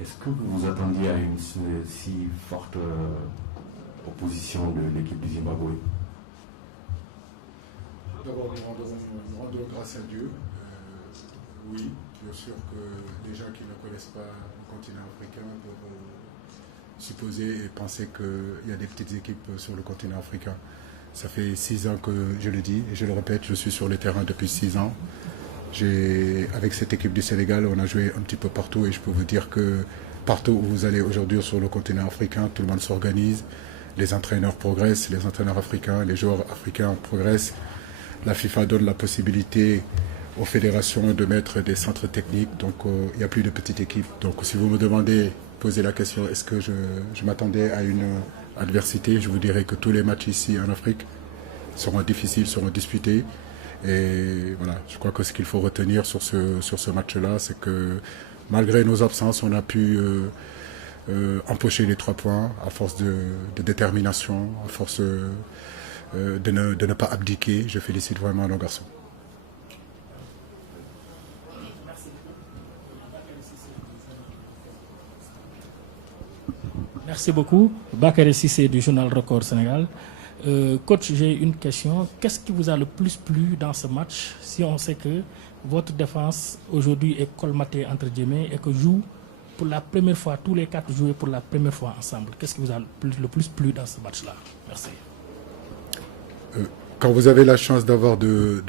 Est-ce que vous vous attendiez à une si forte opposition de l'équipe du Zimbabwe? D'abord, nous rendons grâce à Dieu. Oui, bien sûr que les gens qui ne connaissent pas le continent africain peuvent supposer et penser qu'il y a des petites équipes sur le continent africain. Ça fait 6 ans que je le dis et je le répète, je suis sur le terrain depuis 6 ans. Avec cette équipe du Sénégal, on a joué un petit peu partout et je peux vous dire que partout où vous allez aujourd'hui sur le continent africain, tout le monde s'organise, les entraîneurs progressent, les entraîneurs africains, les joueurs africains progressent. La FIFA donne la possibilité aux fédérations de mettre des centres techniques, donc il n'y a plus de petites équipes. Donc si vous me demandez, posez la question, est-ce que je m'attendais à une adversité, je vous dirais que tous les matchs ici en Afrique seront difficiles, seront disputés. Et voilà, je crois que ce qu'il faut retenir sur ce match-là, c'est que malgré nos absences, on a pu empocher les 3 points à force de détermination, à force de ne pas abdiquer. Je félicite vraiment nos garçons. Merci beaucoup. Bakary Cissé du journal Record Sénégal. Coach, j'ai une question. Qu'est-ce qui vous a le plus plu dans ce match, si on sait que votre défense aujourd'hui est colmatée entre guillemets et que joue pour la première fois, tous les 4 jouer pour la première fois ensemble? Qu'est-ce qui vous a le plus plu dans ce match-là? Merci. Quand vous avez la chance d'avoir de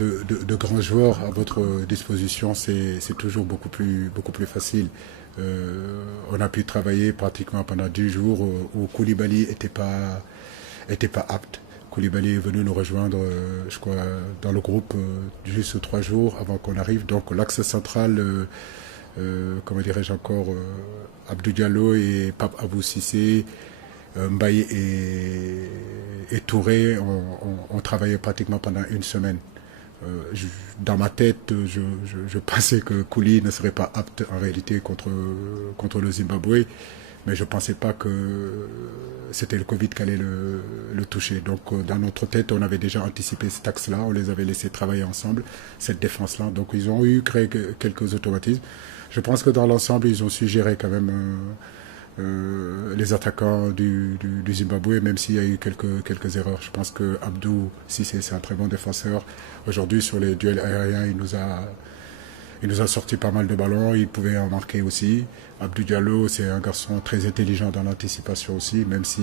grands joueurs à votre disposition, c'est toujours beaucoup plus facile. On a pu travailler pratiquement pendant 10 jours où Koulibaly n'était pas apte. Koulibaly est venu nous rejoindre, je crois, dans le groupe juste 3 jours avant qu'on arrive. Donc l'axe central, comment dirais-je encore, Abdou Diallo et Pape Abou Cissé, Mbaye et Touré ont travaillé pratiquement pendant 1 semaine. Dans ma tête, je pensais que Kouli ne serait pas apte en réalité contre le Zimbabwe, mais je ne pensais pas que c'était le Covid qui allait le toucher. Donc dans notre tête, on avait déjà anticipé cet axe-là, on les avait laissés travailler ensemble, cette défense-là. Donc ils ont créé quelques automatismes. Je pense que dans l'ensemble, ils ont su gérer quand même les attaquants du Zimbabwe, même s'il y a eu quelques erreurs. Je pense que Abdou Cissé, c'est un très bon défenseur. Aujourd'hui, sur les duels aériens, il nous a sorti pas mal de ballons. Il pouvait en marquer aussi. Abdou Diallo, c'est un garçon très intelligent dans l'anticipation aussi, même si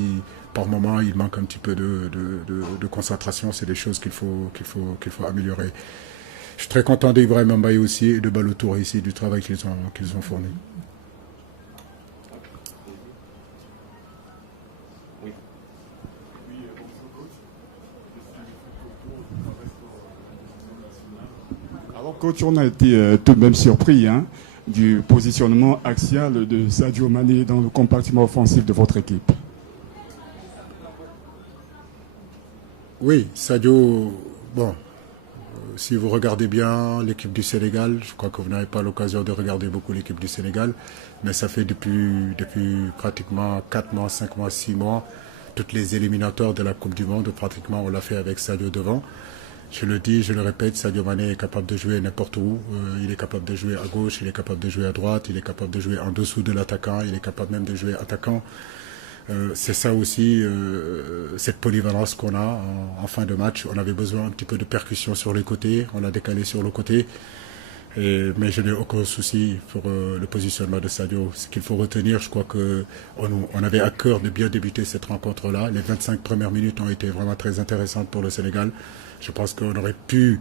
par moment il manque un petit peu de concentration. C'est des choses qu'il faut améliorer. Je suis très content d'Ibrahim Mbaye aussi et de Balotour ici, du travail qu'ils ont fourni. Alors, coach, on a été tout de même surpris du positionnement axial de Sadio Mané dans le compartiment offensif de votre équipe. Oui, Sadio, bon, si vous regardez bien l'équipe du Sénégal, je crois que vous n'avez pas l'occasion de regarder beaucoup l'équipe du Sénégal, mais ça fait depuis pratiquement 4 mois, 5 mois, 6 mois, toutes les éliminatoires de la Coupe du Monde, pratiquement on l'a fait avec Sadio devant. Je le dis, je le répète, Sadio Mané est capable de jouer n'importe où. Il est capable de jouer à gauche, il est capable de jouer à droite, il est capable de jouer en dessous de l'attaquant, il est capable même de jouer attaquant. C'est ça aussi, cette polyvalence qu'on a en fin de match. On avait besoin un petit peu de percussion sur les côtés, on l'a décalé sur le côté. Mais je n'ai aucun souci pour le positionnement de Sadio. Ce qu'il faut retenir, je crois qu'on avait à cœur de bien débuter cette rencontre-là. Les 25 premières minutes ont été vraiment très intéressantes pour le Sénégal. Je pense qu'on aurait pu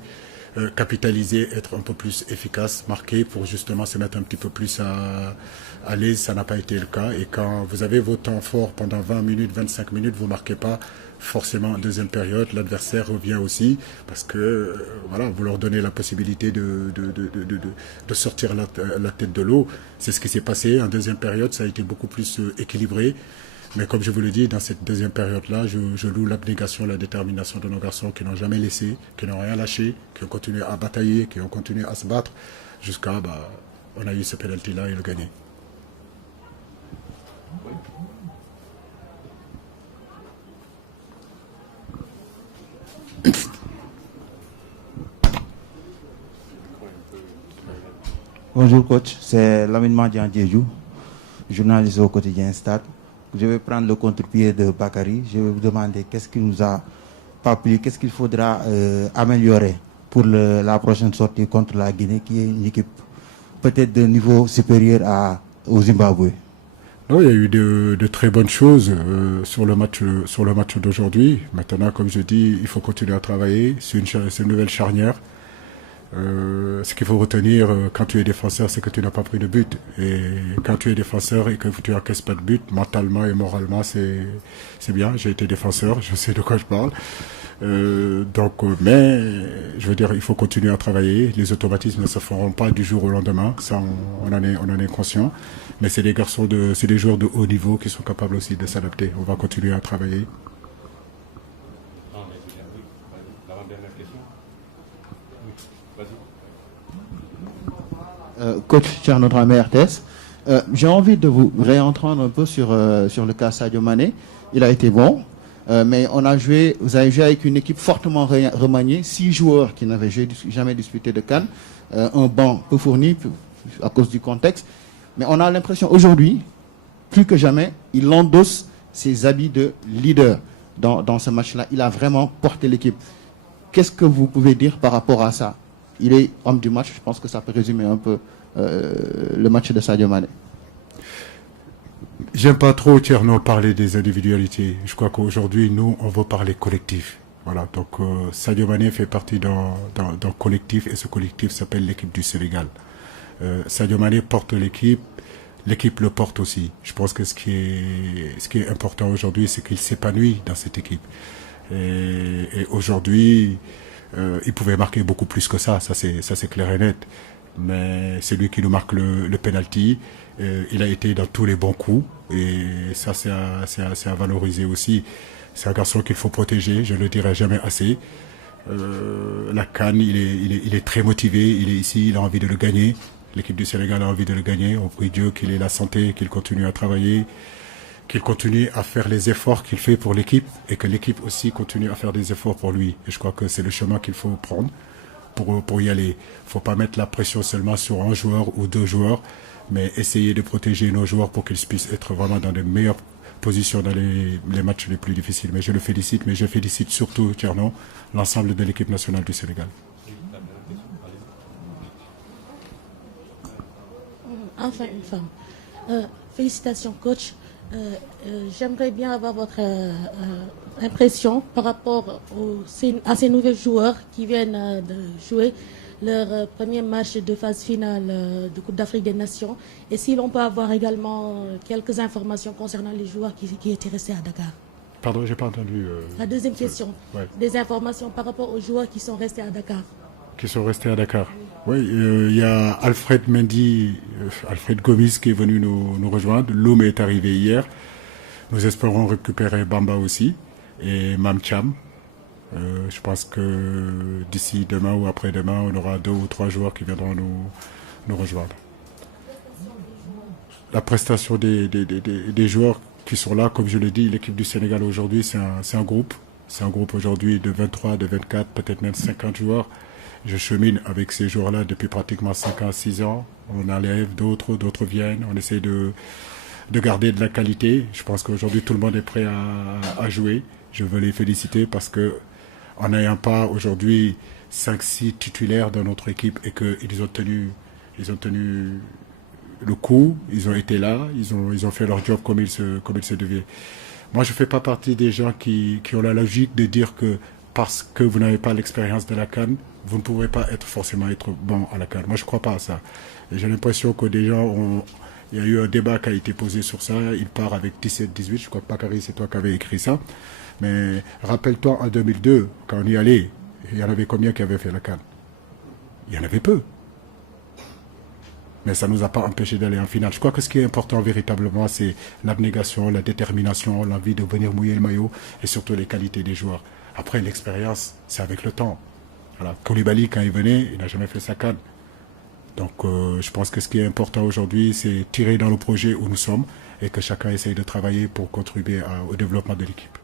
capitaliser, être un peu plus efficace, marquer pour justement se mettre un petit peu plus à l'aise. Ça n'a pas été le cas. Et quand vous avez vos temps forts pendant 20 minutes, 25 minutes, vous ne marquez pas. Forcément, en deuxième période, l'adversaire revient aussi parce que voilà, vous leur donnez la possibilité de sortir la tête de l'eau. C'est ce qui s'est passé. En deuxième période, ça a été beaucoup plus équilibré. Mais comme je vous le dis, dans cette deuxième période-là, je loue l'abnégation, la détermination de nos garçons qui n'ont jamais laissé, qui n'ont rien lâché, qui ont continué à batailler, qui ont continué à se battre jusqu'à, on a eu ce penalty-là et le gagner. Bonjour coach, c'est Lamine Mandian Diédhiou. journaliste au quotidien Stade. Je vais prendre le contre-pied de Bakary. Je vais vous demander qu'est-ce qui nous a pas plu, qu'est-ce qu'il faudra améliorer pour la prochaine sortie contre la Guinée, qui est une équipe peut-être de niveau supérieur au Zimbabwe. Non, il y a eu de très bonnes choses sur le match d'aujourd'hui. Maintenant, comme je dis, il faut continuer à travailler. C'est une nouvelle charnière. Ce qu'il faut retenir quand tu es défenseur, c'est que tu n'as pas pris de but. Et quand tu es défenseur et que tu n'encaisses pas de but, mentalement et moralement, c'est bien. J'ai été défenseur, je sais de quoi je parle. Mais je veux dire, il faut continuer à travailler. Les automatismes ne se feront pas du jour au lendemain. Ça, on en est conscient. Mais c'est c'est des joueurs de haut niveau qui sont capables aussi de s'adapter. On va continuer à travailler. Coach Thierno Dramé RTS, j'ai envie de vous réentendre un peu sur le cas Sadio Mané. Il a été bon, mais vous avez joué avec une équipe fortement remaniée, 6 joueurs qui n'avaient jamais disputé de CAN, un banc peu fourni à cause du contexte. Mais on a l'impression aujourd'hui, plus que jamais, il endosse ses habits de leader dans ce match-là. Il a vraiment porté l'équipe. Qu'est-ce que vous pouvez dire par rapport à ça? Il est homme du match, je pense que ça peut résumer un peu le match de Sadio Mané. J'aime pas trop, Thierno, parler des individualités. Je crois qu'aujourd'hui, nous, on veut parler collectif. Voilà, donc Sadio Mané fait partie d'un collectif, et ce collectif s'appelle l'équipe du Sénégal. Sadio Mané porte l'équipe le porte aussi. Je pense que ce qui est important aujourd'hui, c'est qu'il s'épanouit dans cette équipe. Et aujourd'hui, il pouvait marquer beaucoup plus que ça c'est clair et net. Mais c'est lui qui nous marque le penalty. Il a été dans tous les bons coups, et ça c'est à valoriser aussi. C'est un garçon qu'il faut protéger, je ne le dirai jamais assez. La CAN, il est très motivé, il est ici, il a envie de le gagner. L'équipe du Sénégal a envie de le gagner. On prie Dieu qu'il ait la santé, qu'il continue à travailler, qu'il continue à faire les efforts qu'il fait pour l'équipe, et que l'équipe aussi continue à faire des efforts pour lui. Et je crois que c'est le chemin qu'il faut prendre pour y aller. Il ne faut pas mettre la pression seulement sur un joueur ou 2 joueurs, mais essayer de protéger nos joueurs pour qu'ils puissent être vraiment dans de meilleures positions dans les matchs les plus difficiles. Mais je le félicite, mais je félicite surtout, Thierno, l'ensemble de l'équipe nationale du Sénégal. Enfin, une femme. Félicitations, coach. J'aimerais bien avoir votre impression par rapport à ces nouveaux joueurs qui viennent de jouer leur premier match de phase finale de Coupe d'Afrique des Nations. Et si l'on peut avoir également quelques informations concernant les joueurs qui étaient restés à Dakar. Pardon, j'ai pas entendu. La deuxième question. Ouais. Des informations par rapport aux joueurs qui sont restés à Dakar. Qui sont restés à Dakar. Oui, il y a Alfred Gomis qui est venu nous rejoindre. Loum est arrivé hier. Nous espérons récupérer Bamba aussi. Et Mamcham. Je pense que d'ici demain ou après-demain, on aura 2 ou 3 joueurs qui viendront nous rejoindre. La prestation des joueurs qui sont là, comme je l'ai dit, l'équipe du Sénégal aujourd'hui, c'est un groupe. C'est un groupe aujourd'hui de 23, de 24, peut-être même 50 joueurs. Je chemine avec ces joueurs-là depuis pratiquement 5 ans, 6 ans. On enlève d'autres viennent. On essaie de garder de la qualité. Je pense qu'aujourd'hui, tout le monde est prêt à jouer. Je veux les féliciter parce que en n'ayant pas aujourd'hui 5-6 titulaires dans notre équipe, et qu'ils ont tenu le coup, ils ont été là, ils ont fait leur job comme il se devait. Moi, je ne fais pas partie des gens qui ont la logique de dire que parce que vous n'avez pas l'expérience de la CAN, vous ne pouvez pas forcément être bon à la CAN. Moi, je ne crois pas à ça. Et j'ai l'impression que des gens il y a eu un débat qui a été posé sur ça. Il part avec 17-18. Je crois que Bakary, c'est toi qui avais écrit ça. Mais rappelle-toi, en 2002, quand on y allait, il y en avait combien qui avaient fait la CAN? Il y en avait peu. Mais ça ne nous a pas empêché d'aller en finale. Je crois que ce qui est important véritablement, c'est l'abnégation, la détermination, l'envie de venir mouiller le maillot, et surtout les qualités des joueurs. Après, l'expérience, c'est avec le temps. Voilà. Koulibaly, quand il venait, il n'a jamais fait sa CAN. Donc, je pense que ce qui est important aujourd'hui, c'est tirer dans le projet où nous sommes, et que chacun essaye de travailler pour contribuer au développement de l'équipe.